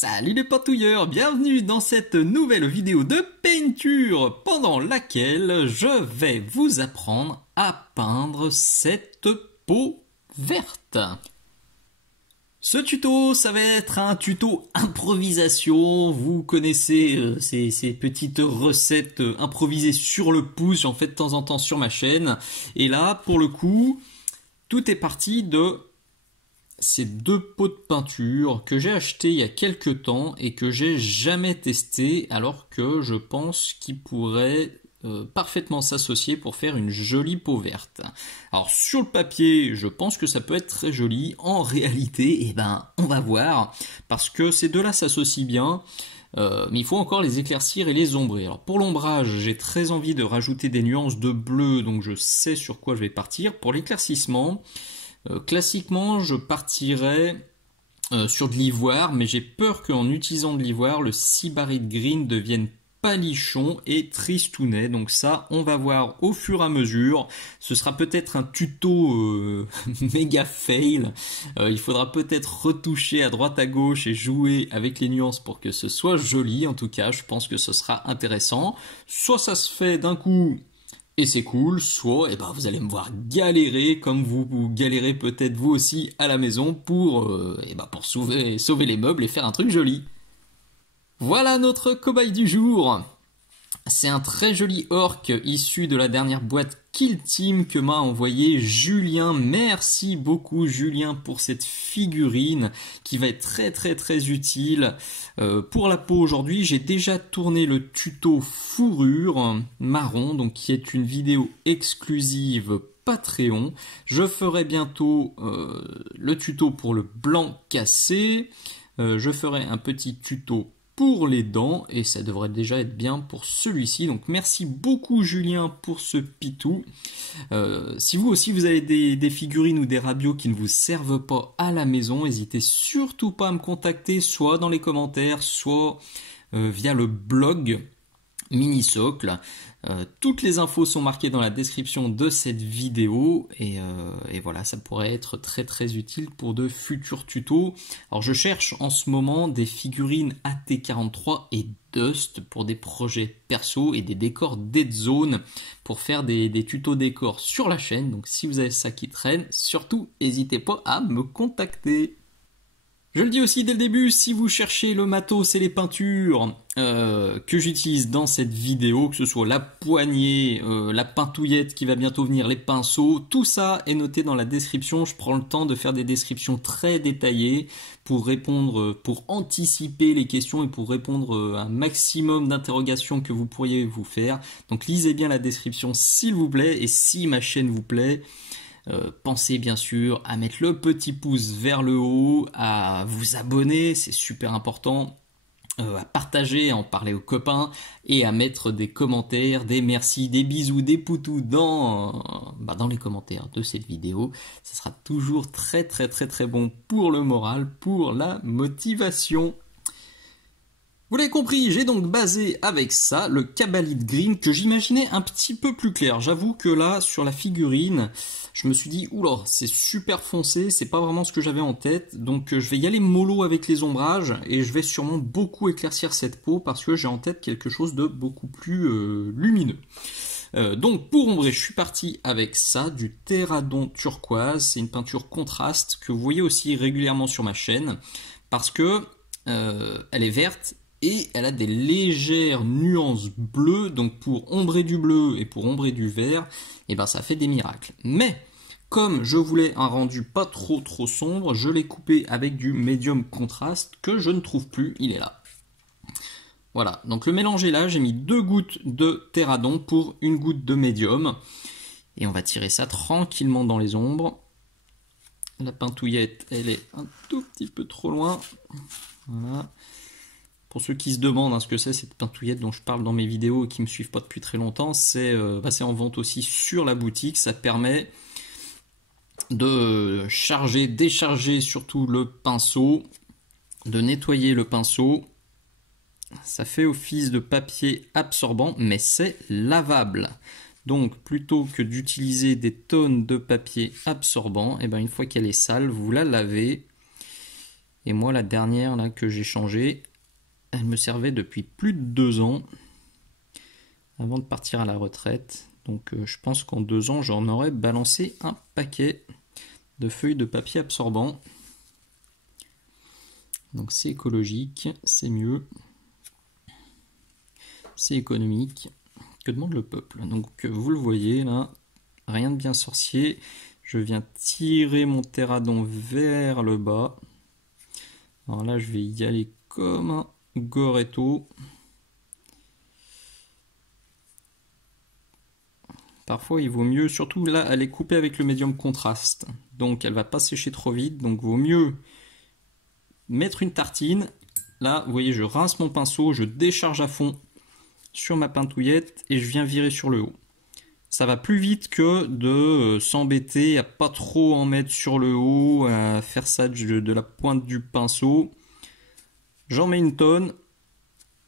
Salut les patouilleurs, bienvenue dans cette nouvelle vidéo de peinture pendant laquelle je vais vous apprendre à peindre cette peau verte. Ce tuto, ça va être un tuto improvisation. Vous connaissez ces petites recettes improvisées sur le pouce, j'en fais de temps en temps sur ma chaîne. Et là, pour le coup, tout est parti de ces deux pots de peinture que j'ai achetés il y a quelques temps et que j'ai jamais testé, alors que je pense qu'ils pourraient parfaitement s'associer pour faire une jolie peau verte. Alors sur le papier, je pense que ça peut être très joli. En réalité, eh ben, on va voir, parce que ces deux-là s'associent bien. Mais il faut encore les éclaircir et les ombrer. Alors pour l'ombrage, j'ai très envie de rajouter des nuances de bleu, donc je sais sur quoi je vais partir. Pour l'éclaircissement, classiquement, je partirais sur de l'ivoire, mais j'ai peur qu'en utilisant de l'ivoire, le Sybarite Green devienne palichon et tristounet. Donc ça, on va voir au fur et à mesure. Ce sera peut-être un tuto méga fail. Il faudra peut-être retoucher à droite à gauche et jouer avec les nuances pour que ce soit joli. En tout cas, je pense que ce sera intéressant. Soit ça se fait d'un coup et c'est cool, soit vous allez me voir galérer comme vous galérez peut-être vous aussi à la maison pour sauver les meubles et faire un truc joli. Voilà notre cobaye du jour. C'est un très joli orc issu de la dernière boîte Kill Team que m'a envoyé Julien. Merci beaucoup Julien pour cette figurine qui va être très utile pour la peau aujourd'hui. J'ai déjà tourné le tuto fourrure marron, donc qui est une vidéo exclusive Patreon. Je ferai bientôt le tuto pour le blanc cassé. Je ferai un petit tuto pour les dents et ça devrait déjà être bien pour celui-ci. Donc merci beaucoup Julien pour ce pitou. Si vous aussi vous avez des figurines ou des rabios qui ne vous servent pas à la maison, n'hésitez surtout pas à me contacter, soit dans les commentaires, soit via le blog Minisocle. Toutes les infos sont marquées dans la description de cette vidéo et voilà, ça pourrait être très utile pour de futurs tutos. Alors je cherche en ce moment des figurines AT43 et Dust pour des projets perso et des décors Dead Zone pour faire des tutos décors sur la chaîne. Donc si vous avez ça qui traîne, surtout n'hésitez pas à me contacter. Je le dis aussi dès le début, si vous cherchez le matos et les peintures que j'utilise dans cette vidéo, que ce soit la poignée, la peintouillette qui va bientôt venir, les pinceaux, tout ça est noté dans la description. Je prends le temps de faire des descriptions très détaillées pour répondre, pour anticiper les questions et pour répondre à un maximum d'interrogations que vous pourriez vous faire. Donc lisez bien la description s'il vous plaît, et si ma chaîne vous plaît, pensez bien sûr à mettre le petit pouce vers le haut, à vous abonner, c'est super important, à partager, à en parler aux copains et à mettre des commentaires, des merci, des bisous, des poutous dans les commentaires de cette vidéo. Ça sera toujours très bon pour le moral, pour la motivation. Vous l'avez compris, j'ai donc basé avec ça le Cabalite Green que j'imaginais un petit peu plus clair. J'avoue que là, sur la figurine, je me suis dit, oula, c'est super foncé, c'est pas vraiment ce que j'avais en tête. Donc je vais y aller mollo avec les ombrages et je vais sûrement beaucoup éclaircir cette peau parce que j'ai en tête quelque chose de beaucoup plus lumineux. Donc pour ombrer, je suis parti avec ça, du Terradon turquoise. C'est une peinture contraste que vous voyez aussi régulièrement sur ma chaîne parce que elle est verte et elle a des légères nuances bleues, donc pour ombrer du bleu et pour ombrer du vert, ça fait des miracles. Mais comme je voulais un rendu pas trop sombre, je l'ai coupé avec du médium contraste que je ne trouve plus, il est là. Voilà, donc le mélange est là, j'ai mis 2 gouttes de Terradon pour 1 goutte de médium. Et on va tirer ça tranquillement dans les ombres. La peintouillette, elle est un tout petit peu trop loin. Voilà. Pour ceux qui se demandent ce que c'est cette peintouillette dont je parle dans mes vidéos et qui ne me suivent pas depuis très longtemps, c'est en vente aussi sur la boutique. Ça permet de charger, décharger surtout le pinceau, de nettoyer le pinceau. Ça fait office de papier absorbant, mais c'est lavable. Donc plutôt que d'utiliser des tonnes de papier absorbant, une fois qu'elle est sale, vous la lavez. Et moi, la dernière là que j'ai changée, elle me servait depuis plus de 2 ans avant de partir à la retraite. Donc je pense qu'en 2 ans, j'en aurais balancé un paquet de feuilles de papier absorbant. Donc c'est écologique, c'est mieux, c'est économique. Que demande le peuple? Donc vous le voyez là, rien de bien sorcier. Je viens tirer mon terradon vers le bas. Alors là, je vais y aller comme un goretto. Parfois, il vaut mieux, surtout là, elle est coupée avec le médium contraste. Donc, elle va pas sécher trop vite. Donc, vaut mieux mettre une tartine. Là, vous voyez, je rince mon pinceau, je décharge à fond sur ma pintouillette et je viens virer sur le haut. Ça va plus vite que de s'embêter à pas trop en mettre sur le haut, à faire ça de la pointe du pinceau. J'en mets une tonne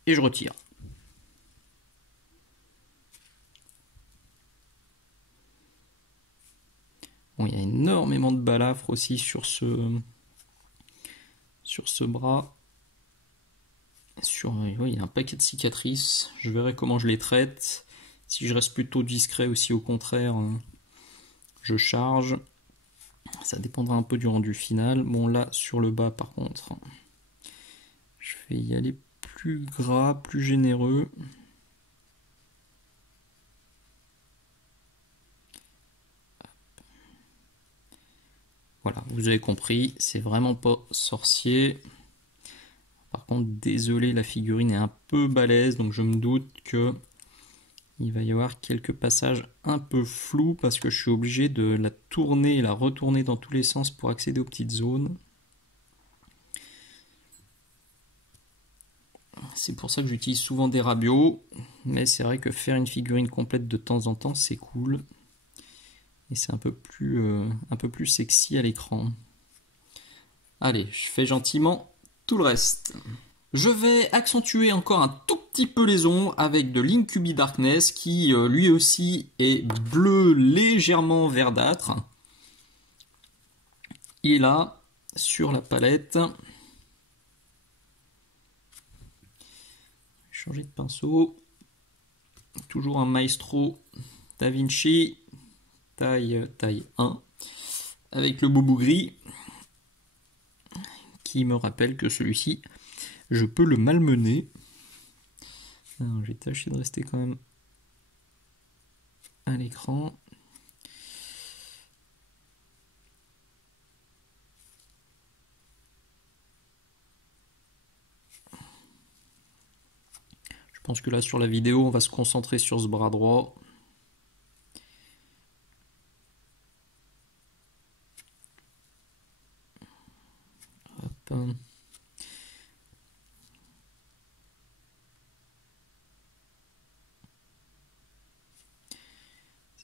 et je retire. Bon, il y a énormément de balafre aussi sur ce bras. Oui, il y a un paquet de cicatrices. Je verrai comment je les traite. Si je reste plutôt discret aussi, au contraire, je charge. Ça dépendra un peu du rendu final. Bon, là, sur le bas, par contre, je vais y aller plus gras, plus généreux. Voilà, vous avez compris, c'est vraiment pas sorcier. Par contre, désolé, la figurine est un peu balèze, donc je me doute que il va y avoir quelques passages un peu flous parce que je suis obligé de la tourner et la retourner dans tous les sens pour accéder aux petites zones. C'est pour ça que j'utilise souvent des rabios, mais c'est vrai que faire une figurine complète de temps en temps, c'est cool. Et c'est un peu plus sexy à l'écran. Allez, je fais gentiment tout le reste. Je vais accentuer encore un tout petit peu les ombres avec de l'Incubi Darkness qui lui aussi est bleu légèrement verdâtre. Il est là sur la palette. Changer de pinceau. Toujours un Maestro Da Vinci taille 1 avec le boubou gris qui me rappelle que celui-ci je peux le malmener. J'ai tâché de rester quand même à l'écran. Je pense que là sur la vidéo on va se concentrer sur ce bras droit. Hop.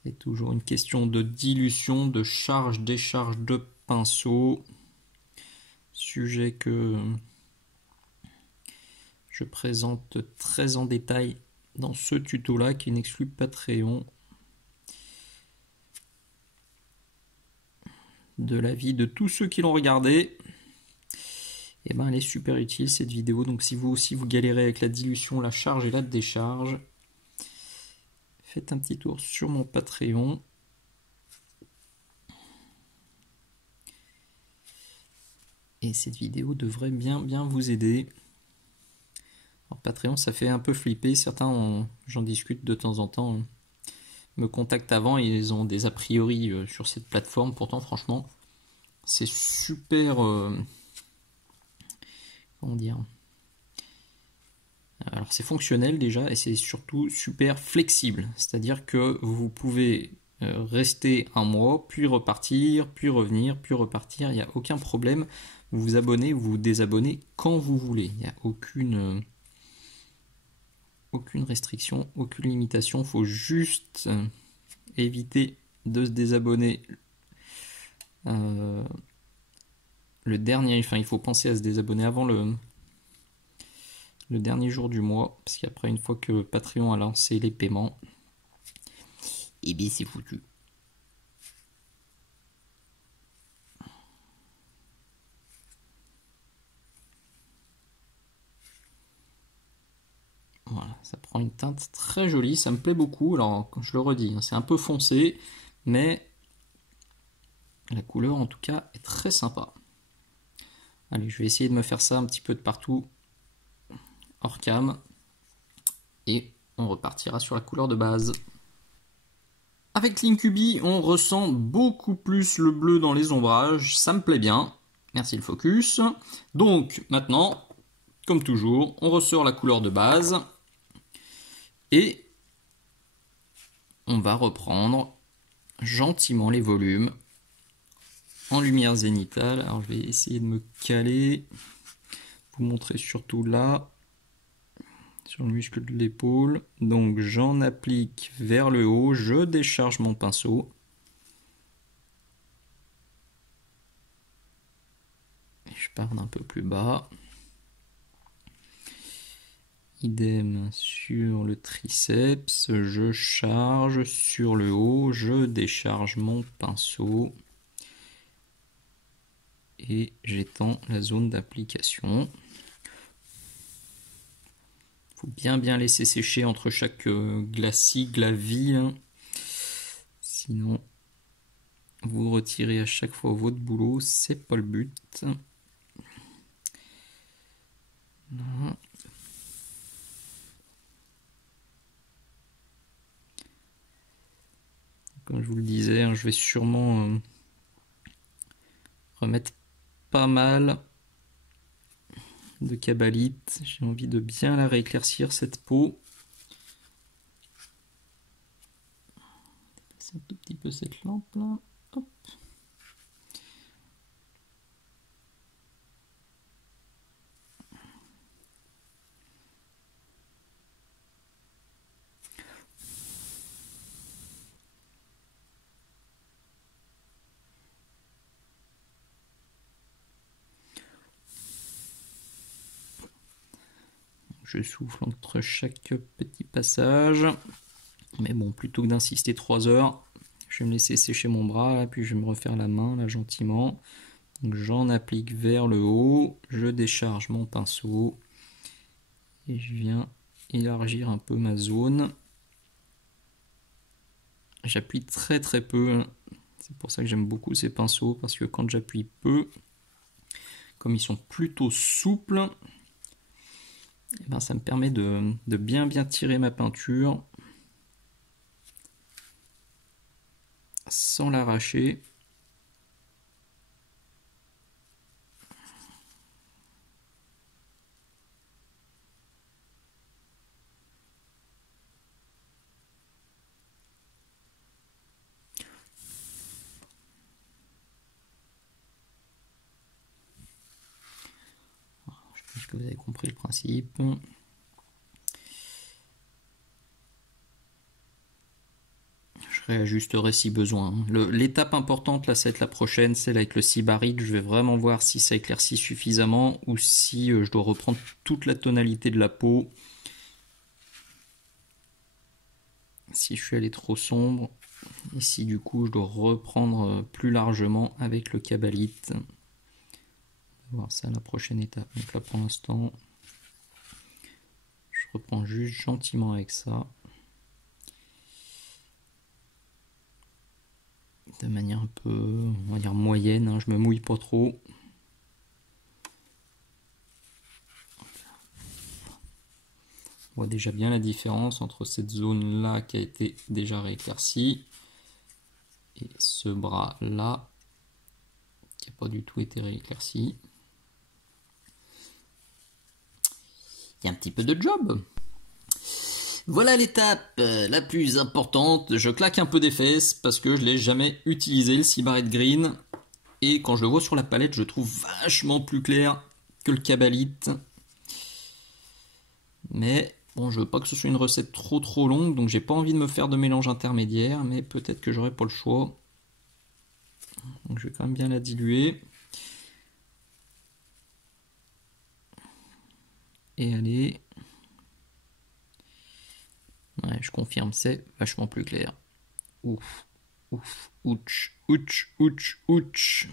C'est toujours une question de dilution, de charge-décharge de pinceau. Sujet que je présente très en détail dans ce tuto-là qui n'exclut Patreon. De l'avis de tous ceux qui l'ont regardé. Et ben elle est super utile cette vidéo. Donc si vous aussi vous galérez avec la dilution, la charge et la décharge, faites un petit tour sur mon Patreon. Et cette vidéo devrait bien vous aider. Alors, Patreon, ça fait un peu flipper. Certains, j'en discute de temps en temps, me contactent avant et ils ont des a priori sur cette plateforme. Pourtant, franchement, c'est super... comment dire? Alors, c'est fonctionnel déjà et c'est surtout super flexible. C'est-à-dire que vous pouvez rester un mois, puis repartir, puis revenir, puis repartir. Il n'y a aucun problème. Vous vous abonnez, vous vous désabonnez quand vous voulez. Il n'y a aucune restriction, aucune limitation. Il faut juste éviter de se désabonner le dernier. Enfin, il faut penser à se désabonner avant le dernier jour du mois, parce qu'après, une fois que Patreon a lancé les paiements, et bien c'est foutu. ça prend une teinte très jolie, ça me plaît beaucoup. Alors, je le redis, hein, c'est un peu foncé, mais la couleur en tout cas est très sympa. Allez, je vais essayer de me faire ça un petit peu de partout hors cam et on repartira sur la couleur de base. Avec l'Incubi, on ressent beaucoup plus le bleu dans les ombrages, ça me plaît bien. Merci le focus. Donc maintenant, comme toujours, on ressort la couleur de base et on va reprendre gentiment les volumes en lumière zénitale. Alors je vais essayer de me caler, vous montrer surtout là, sur le muscle de l'épaule. Donc j'en applique vers le haut, je décharge mon pinceau. Et je pars d'un peu plus bas. Idem sur le triceps, je charge sur le haut, je décharge mon pinceau. Et j'étends la zone d'application. Il faut bien laisser sécher entre chaque glacis, glavis, hein. Sinon vous retirez à chaque fois votre boulot, c'est pas le but. Non. Comme je vous le disais, hein, je vais sûrement remettre pas mal de Cabalite. J'ai envie de bien la rééclaircir cette peau. Un tout petit peu cette lampe là. Hop. Je souffle entre chaque petit passage. Mais bon, plutôt que d'insister 3 heures, je vais me laisser sécher mon bras, puis je vais me refaire la main là gentiment. Donc j'en applique vers le haut, je décharge mon pinceau et je viens élargir un peu ma zone. J'appuie très peu, c'est pour ça que j'aime beaucoup ces pinceaux, parce que quand j'appuie peu, comme ils sont plutôt souples, et ben ça me permet de bien tirer ma peinture sans l'arracher. Je pense que vous avez compris le principe. Je réajusterai si besoin. L'étape importante, là, c'est la prochaine, celle avec le Sybarite. Je vais vraiment voir si ça éclaircit suffisamment ou si je dois reprendre toute la tonalité de la peau. Si je suis allé trop sombre et si du coup je dois reprendre plus largement avec le Cabalite. On va voir ça à la prochaine étape. Donc là pour l'instant, je reprends juste gentiment avec ça. De manière un peu, on va dire moyenne, hein, je me mouille pas trop. On voit déjà bien la différence entre cette zone là qui a été déjà rééclaircie et ce bras là qui n'a pas du tout été rééclairci. Il y a un petit peu de job. Voilà l'étape la plus importante. Je claque un peu des fesses parce que je l'ai jamais utilisé le Sybarite Green. Et quand je le vois sur la palette, je trouve vachement plus clair que le Cabalite. Mais bon, je veux pas que ce soit une recette trop longue, donc j'ai pas envie de me faire de mélange intermédiaire, mais peut-être que j'aurai pas le choix. Donc je vais quand même bien la diluer. Et allez. Ouais, je confirme, c'est vachement plus clair. Ouf, ouch, ouch.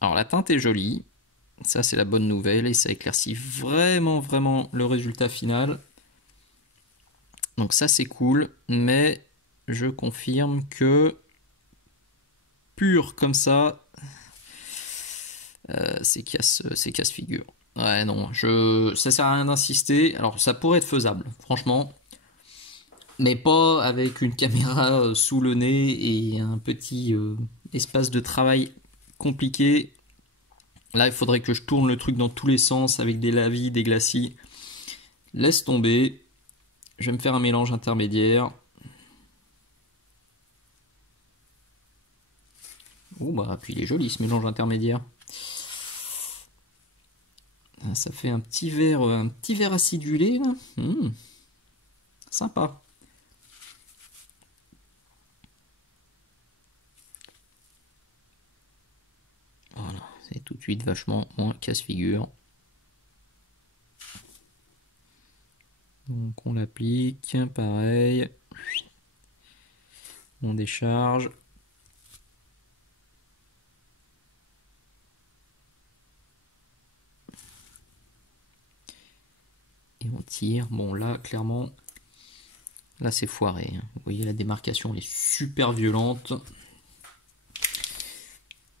Alors la teinte est jolie, Ça, c'est la bonne nouvelle et ça éclaircit vraiment, vraiment le résultat final. Donc ça, c'est cool, mais je confirme que pur comme ça, c'est casse-figure. Ouais, non, ça sert à rien d'insister. Alors, ça pourrait être faisable, franchement. Mais pas avec une caméra sous le nez et un petit espace de travail compliqué. Là, il faudrait que je tourne le truc dans tous les sens avec des lavis, des glacis. Laisse tomber. Je vais me faire un mélange intermédiaire. Oh, bah, puis il est joli ce mélange intermédiaire. Ça fait un petit verre acidulé là. Sympa. Voilà, c'est tout de suite vachement moins casse-figure. Donc on l'applique, pareil. On décharge. Et on tire. Bon là, clairement, là c'est foiré. Vous voyez la démarcation, elle est super violente.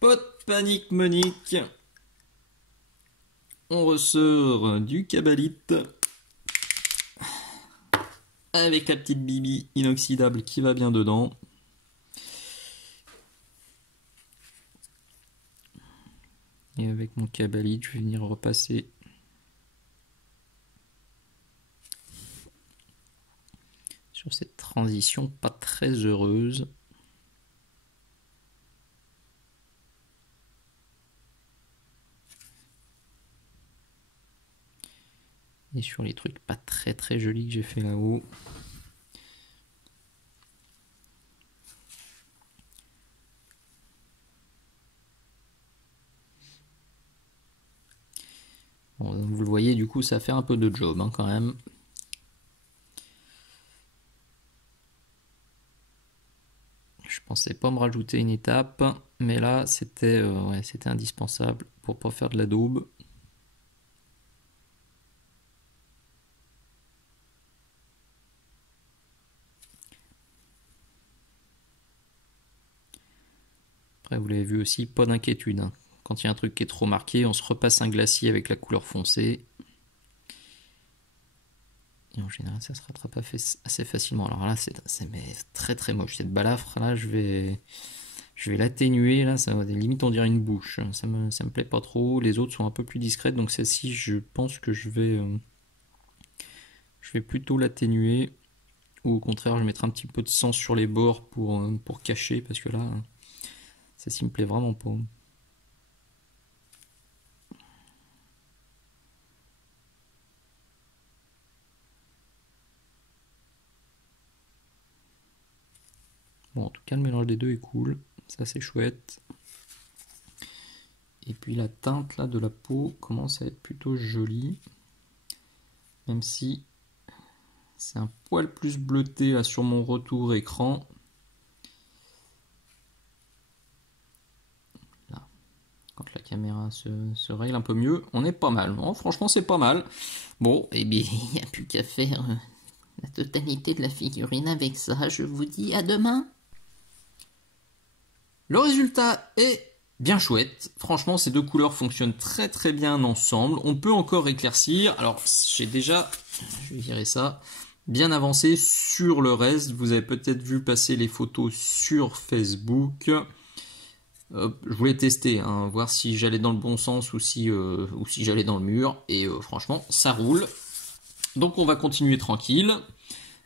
Pas de panique Monique. On ressort du cabalite. Avec la petite bibi inoxydable qui va bien dedans. Et avec mon cabalite, je vais venir repasser sur cette transition pas très heureuse. Et sur les trucs pas très très jolis que j'ai fait là-haut. Bon, vous le voyez, du coup, ça fait un peu de job hein, quand même. Je pensais pas me rajouter une étape, mais là, c'était indispensable pour pas faire de la daube. Après, vous l'avez vu aussi, pas d'inquiétude. Hein. Quand il y a un truc qui est trop marqué, on se repasse un glacis avec la couleur foncée. Et en général, ça se rattrape assez facilement. Alors là, c'est très très moche. Cette balafre, là, je vais l'atténuer. Là, ça, limite, on dirait une bouche. Ça me plaît pas trop. Les autres sont un peu plus discrètes. Donc celle-ci, je pense que je vais plutôt l'atténuer. Ou au contraire, je vais mettre un petit peu de sang sur les bords pour cacher. Parce que là, celle-ci me plaît vraiment pas. Bon, en tout cas, le mélange des deux est cool. Ça, c'est chouette. Et puis la teinte là de la peau commence à être plutôt jolie. Même si c'est un poil plus bleuté là sur mon retour écran. Là, quand la caméra se règle un peu mieux, on est pas mal. Non, franchement, c'est pas mal. Bon, et bien, il n'y a plus qu'à faire la totalité de la figurine avec ça. Je vous dis à demain. Le résultat est bien chouette. Franchement, ces deux couleurs fonctionnent très très bien ensemble. On peut encore éclaircir. Alors, j'ai déjà, je vais virer ça, bien avancé sur le reste. Vous avez peut-être vu passer les photos sur Facebook. Je voulais tester, hein, voir si j'allais dans le bon sens ou si j'allais dans le mur. Et franchement, ça roule. Donc, on va continuer tranquille.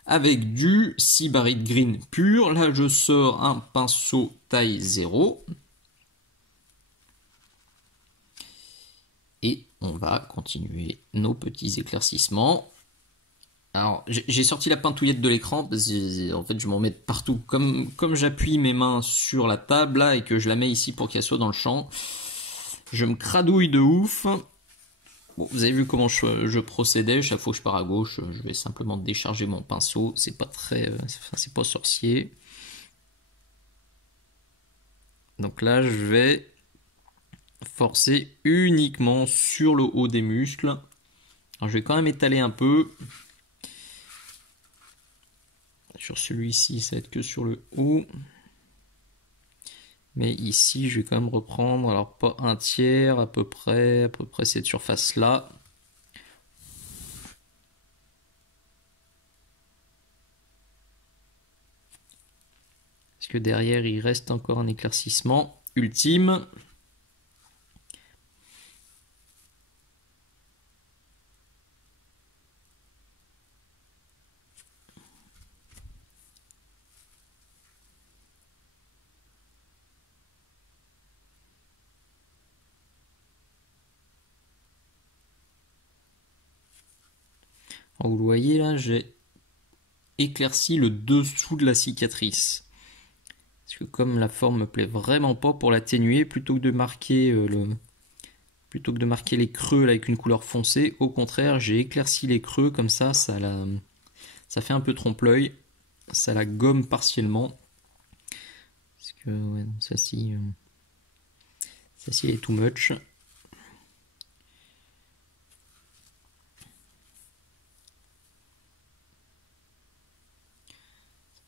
Avec du Sybarite Green pur. Là, je sors un pinceau taille 0. Et on va continuer nos petits éclaircissements. Alors, j'ai sorti la pintouillette de l'écran, parce que en fait, je m'en mets partout. Comme j'appuie mes mains sur la table, là, et que je la mets ici pour qu'elle soit dans le champ, je me cradouille de ouf. Bon, vous avez vu comment je procédais. Chaque fois que je pars à gauche, je vais simplement décharger mon pinceau. C'est pas très, c'est pas sorcier. Donc là, je vais forcer uniquement sur le haut des muscles. Alors, je vais quand même étaler un peu. Sur celui-ci, ça va être que sur le haut. Mais ici, je vais quand même reprendre, alors pas un tiers, à peu près cette surface-là. Parce que derrière, il reste encore un éclaircissement ultime. Alors, vous le voyez là, j'ai éclairci le dessous de la cicatrice. Parce que comme la forme me plaît vraiment pas, pour l'atténuer, plutôt que de marquer les creux là, avec une couleur foncée, au contraire, j'ai éclairci les creux, comme ça ça fait un peu trompe-l'œil, ça la gomme partiellement. Parce que ouais, non, ça si est too much. Un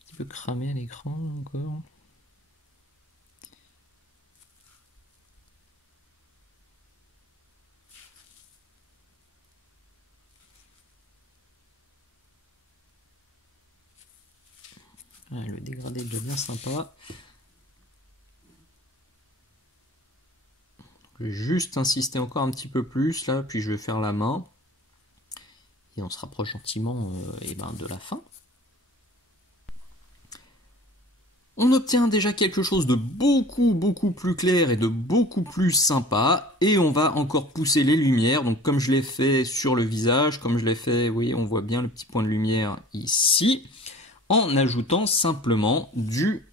petit peu cramé à l'écran encore. Ah, le dégradé est déjà bien sympa. Je vais juste insister encore un petit peu plus là, puis je vais faire la main. Et on se rapproche gentiment de la fin. On obtient déjà quelque chose de beaucoup plus clair et de beaucoup plus sympa. Et on va encore pousser les lumières. Donc comme je l'ai fait sur le visage, comme je l'ai fait, vous voyez, on voit bien le petit point de lumière ici. En ajoutant simplement du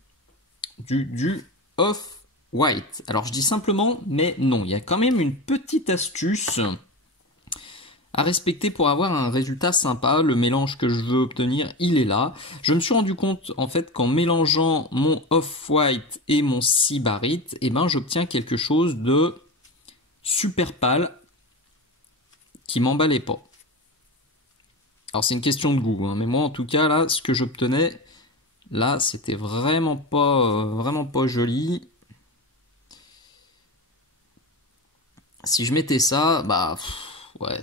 off-white. Alors je dis simplement, mais non, il y a quand même une petite astuce à respecter pour avoir un résultat sympa. Le mélange que je veux obtenir, il est là. Je me suis rendu compte en fait qu'en mélangeant mon off-white et mon sybarite, j'obtiens quelque chose de super pâle qui m'emballait pas. Alors c'est une question de goût, hein, mais moi en tout cas là, ce que j'obtenais là, c'était vraiment pas joli. Si je mettais ça, ouais,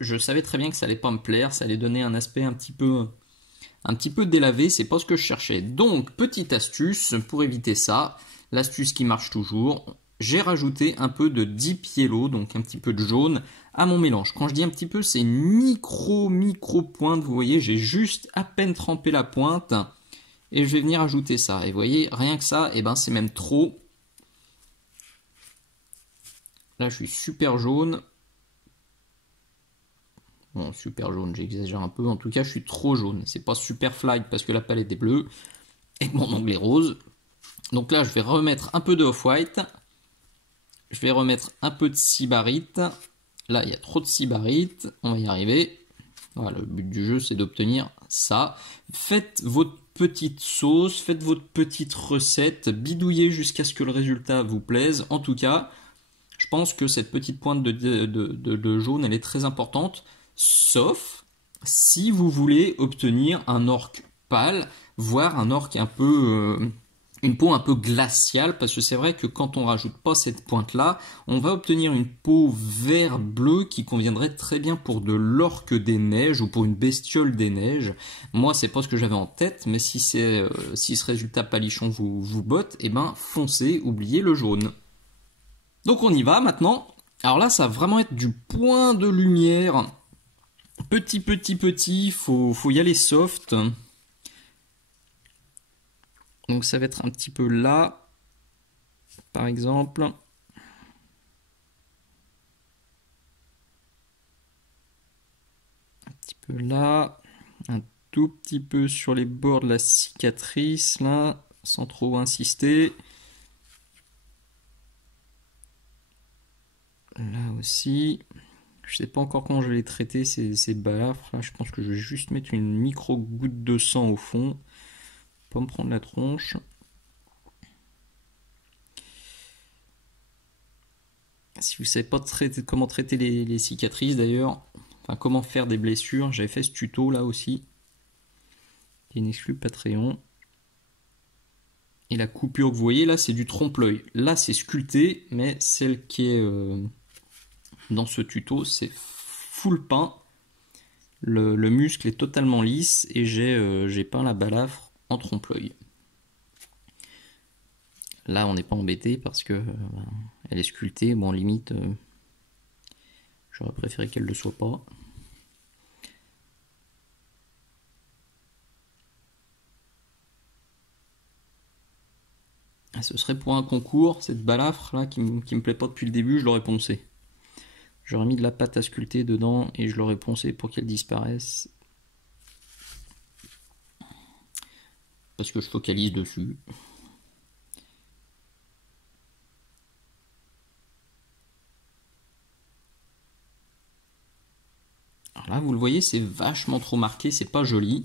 je savais très bien que ça allait pas me plaire, ça allait donner un aspect un petit peu délavé, c'est pas ce que je cherchais. Donc, petite astuce pour éviter ça, l'astuce qui marche toujours, j'ai rajouté un peu de Deep Yellow, donc un petit peu de jaune, à mon mélange. Quand je dis un petit peu, c'est une micro pointe, vous voyez, j'ai juste à peine trempé la pointe, et je vais venir ajouter ça. Et vous voyez, rien que ça, c'est même trop. Là, je suis super jaune. Bon, super jaune, j'exagère un peu. En tout cas, je suis trop jaune. C'est pas super fly parce que la palette est bleue et que mon ongle est rose. Donc là, je vais remettre un peu de off-white. Je vais remettre un peu de sybarite. Là, il y a trop de sybarite. On va y arriver. Voilà, le but du jeu, c'est d'obtenir ça. Faites votre petite sauce, faites votre petite recette, bidouillez jusqu'à ce que le résultat vous plaise. En tout cas, je pense que cette petite pointe de jaune, elle est très importante. Sauf si vous voulez obtenir un orc pâle, voire un orc un peu, une peau un peu glaciale, parce que c'est vrai que quand on rajoute pas cette pointe-là, on va obtenir une peau vert-bleu qui conviendrait très bien pour de l'orc des neiges ou pour une bestiole des neiges. Moi, c'est pas ce que j'avais en tête, mais si ce résultat palichon vous botte, foncez, oubliez le jaune. Donc on y va maintenant. Alors là, ça va vraiment être du point de lumière. Petit, faut y aller soft. Donc ça va être un petit peu là, par exemple. Un petit peu là. Un tout petit peu sur les bords de la cicatrice, là, sans trop insister. Là aussi. Je sais pas encore comment je vais les traiter ces balafres. Là, je pense que je vais juste mettre une micro goutte de sang au fond. Pas me prendre la tronche. Si vous ne savez pas comment traiter les cicatrices d'ailleurs, enfin comment faire des blessures, j'avais fait ce tuto là aussi. Il y a une exclue Patreon. Et la coupure que vous voyez là, c'est du trompe-l'œil. Là, c'est sculpté, mais celle qui est dans ce tuto, c'est full peint. Le muscle est totalement lisse et j'ai peint la balafre en trompe-l'œil. Là, on n'est pas embêté parce que elle est sculptée. Bon, limite, j'aurais préféré qu'elle ne le soit pas. Ce serait pour un concours, cette balafre là qui me plaît pas depuis le début, je l'aurais poncé. J'aurais mis de la pâte à sculpter dedans et je l'aurais poncé pour qu'elle disparaisse. Parce que je focalise dessus. Alors là, vous le voyez, c'est vachement trop marqué, c'est pas joli.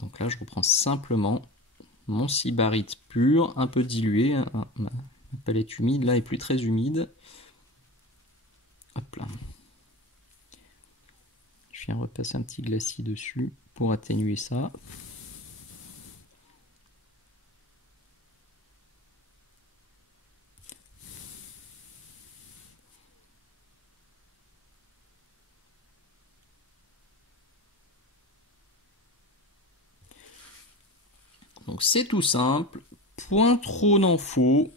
Donc là, je reprends simplement mon sybarite pur, un peu dilué. Ma palette humide, là, est plus très humide. Hop là. Je viens repasser un petit glacis dessus pour atténuer ça. Donc c'est tout simple, point trop n'en faut.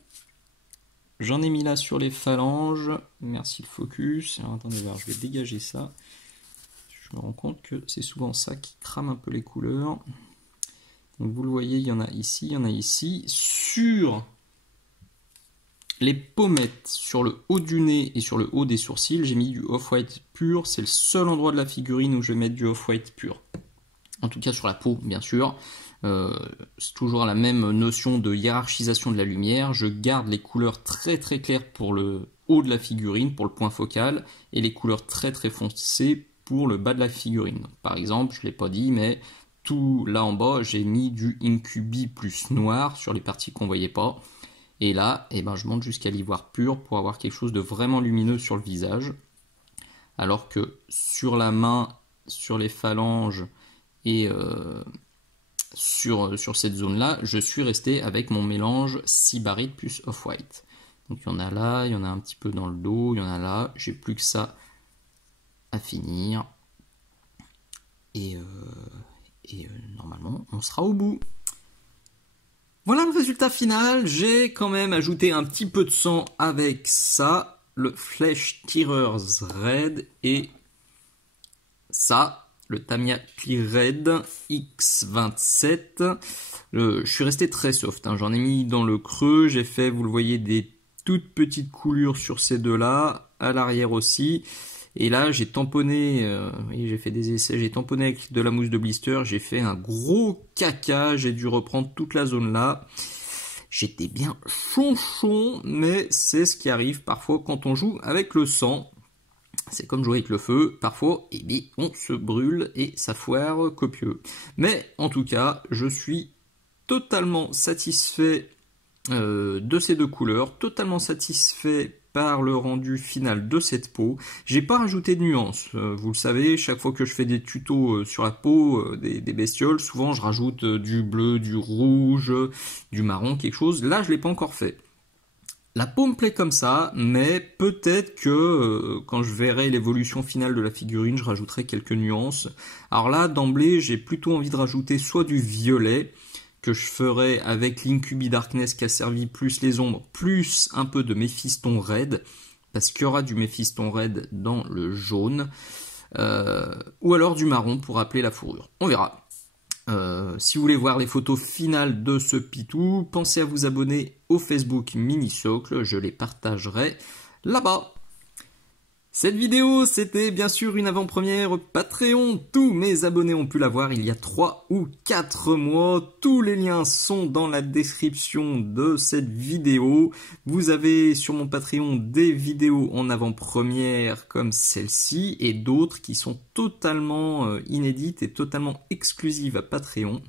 J'en ai mis là sur les phalanges. Merci le focus. Alors attendez voir, je vais dégager ça. Je me rends compte que c'est souvent ça qui crame un peu les couleurs. Donc vous le voyez, il y en a ici, il y en a ici. Sur les pommettes, sur le haut du nez et sur le haut des sourcils, j'ai mis du off-white pur. C'est le seul endroit de la figurine où je vais mettre du off-white pur. En tout cas sur la peau, bien sûr. C'est toujours la même notion de hiérarchisation de la lumière. Je garde les couleurs très très claires pour le haut de la figurine, pour le point focal, et les couleurs très très foncées pour le bas de la figurine. Par exemple, je ne l'ai pas dit, mais tout là en bas, j'ai mis du Incubi plus noir sur les parties qu'on ne voyait pas. Et là, eh ben, je monte jusqu'à l'ivoire pur pour avoir quelque chose de vraiment lumineux sur le visage. Alors que sur la main, sur les phalanges et sur cette zone-là, je suis resté avec mon mélange sybarite plus off-white. Donc il y en a là, il y en a un petit peu dans le dos, il y en a là. J'ai plus que ça à finir. Et normalement, on sera au bout. Voilà le résultat final. J'ai quand même ajouté un petit peu de sang avec ça. Le Flèche Tireurs Red et ça. Le Tamiya Clear Red X27. Je suis resté très soft, hein. J'en ai mis dans le creux. J'ai fait, vous le voyez, des toutes petites coulures sur ces deux-là. À l'arrière aussi. Et là, j'ai tamponné, j'ai fait des essais. J'ai tamponné avec de la mousse de blister. J'ai fait un gros caca. J'ai dû reprendre toute la zone-là. J'étais bien chonchon, mais c'est ce qui arrive parfois quand on joue avec le sang. C'est comme jouer avec le feu, parfois eh bien, on se brûle et ça foire copieux. Mais en tout cas, je suis totalement satisfait de ces deux couleurs, totalement satisfait par le rendu final de cette peau. J'ai pas rajouté de nuances, vous le savez, chaque fois que je fais des tutos sur la peau des bestioles, souvent je rajoute du bleu, du rouge, du marron, quelque chose. Là, je l'ai pas encore fait. La peau me plaît comme ça, mais peut-être que quand je verrai l'évolution finale de la figurine, je rajouterai quelques nuances. Alors là, d'emblée, j'ai plutôt envie de rajouter soit du violet, que je ferai avec l'Incubi Darkness qui a servi plus les ombres, plus un peu de Méphiston Red, parce qu'il y aura du Méphiston Red dans le jaune, ou alors du marron pour rappeler la fourrure. On verra. Si vous voulez voir les photos finales de ce pitou, pensez à vous abonner au Facebook Mini-Socle, je les partagerai là-bas. Cette vidéo, c'était bien sûr une avant-première Patreon. Tous mes abonnés ont pu la voir il y a 3 ou 4 mois. Tous les liens sont dans la description de cette vidéo. Vous avez sur mon Patreon des vidéos en avant-première comme celle-ci et d'autres qui sont totalement inédites et totalement exclusives à Patreon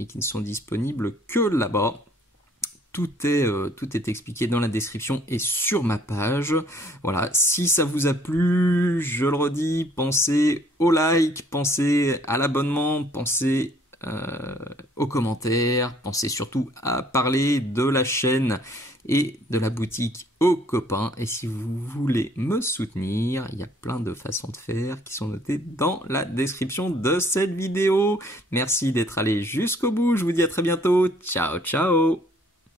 et qui ne sont disponibles que là-bas. tout est expliqué dans la description et sur ma page. Voilà, si ça vous a plu, je le redis, pensez au like, pensez à l'abonnement, pensez aux commentaires, pensez surtout à parler de la chaîne et de la boutique aux copains. Et si vous voulez me soutenir, il y a plein de façons de faire qui sont notées dans la description de cette vidéo. Merci d'être allé jusqu'au bout, je vous dis à très bientôt, ciao ciao.